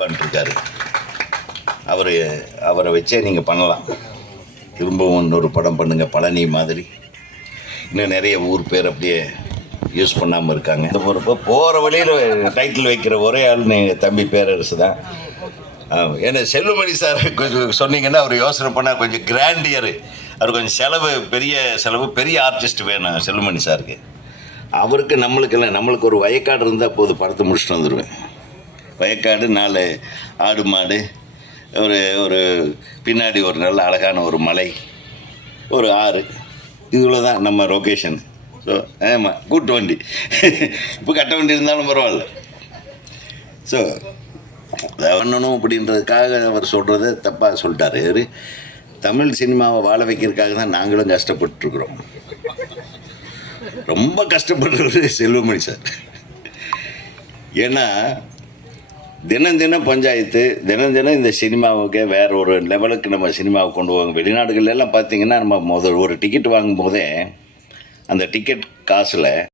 உட்காந்துருக்காரு அவர் அவரை வச்சே நீங்கள் பண்ணலாம். திரும்பவும் இன்னொரு படம் பண்ணுங்கள் பழனி மாதிரி. இன்னும் நிறைய ஊர் பேர் அப்படியே யூஸ் பண்ணாமல் இருக்காங்க. இந்த பொறுப்பு போகிற வழியில் டைட்டில் வைக்கிற ஒரே ஆள் எங்கள் தம்பி பேரரசு தான். ஏன்னா செல்லுமணி சார் கொஞ்சம் சொன்னீங்கன்னா அவர் யோசனை பண்ணால் கொஞ்சம் கிராண்டியர் அவர் கொஞ்சம் செலவு பெரிய செலவு பெரிய ஆர்டிஸ்ட் வேணும் செல்லுமணி சாருக்கு. அவருக்கு நம்மளுக்கு இல்லை நம்மளுக்கு ஒரு வயக்காடு இருந்தால் போது படத்தை முடிச்சுட்டு வந்துடுவேன் வயக்காடு நாலு ஆடு மாடு ஒரு ஒரு பின்னாடி ஒரு நல்ல அழகான ஒரு மலை ஒரு ஆறு. இவ்வளோ தான் நம்ம லொக்கேஷன் ஸோ ஆமாம் கூட்டு வண்டி. இப்போ கட்ட வண்டி இருந்தாலும் பரவாயில்ல. ஸோ பண்ணணும் அப்படின்றதுக்காக அவர் சொல்கிறத தப்பாக சொல்லிட்டார். இவரு தமிழ் சினிமாவை வாழ வைக்கிறதுக்காக தான் நாங்களும் கஷ்டப்பட்டுருக்குறோம். ரொம்ப கஷ்டப்படுறது செல்வமணி சார். ஏன்னா தினம் தினம் பஞ்சாயத்து தினம் தினம் இந்த சினிமாவுக்கு வேற ஒரு லெவலுக்கு நம்ம சினிமாவை கொண்டு போவாங்க. வெளிநாடுகள்ல எல்லாம் பார்த்தீங்கன்னா நம்ம முதல் ஒரு டிக்கெட் வாங்கும் போதே அந்த டிக்கெட் காசில்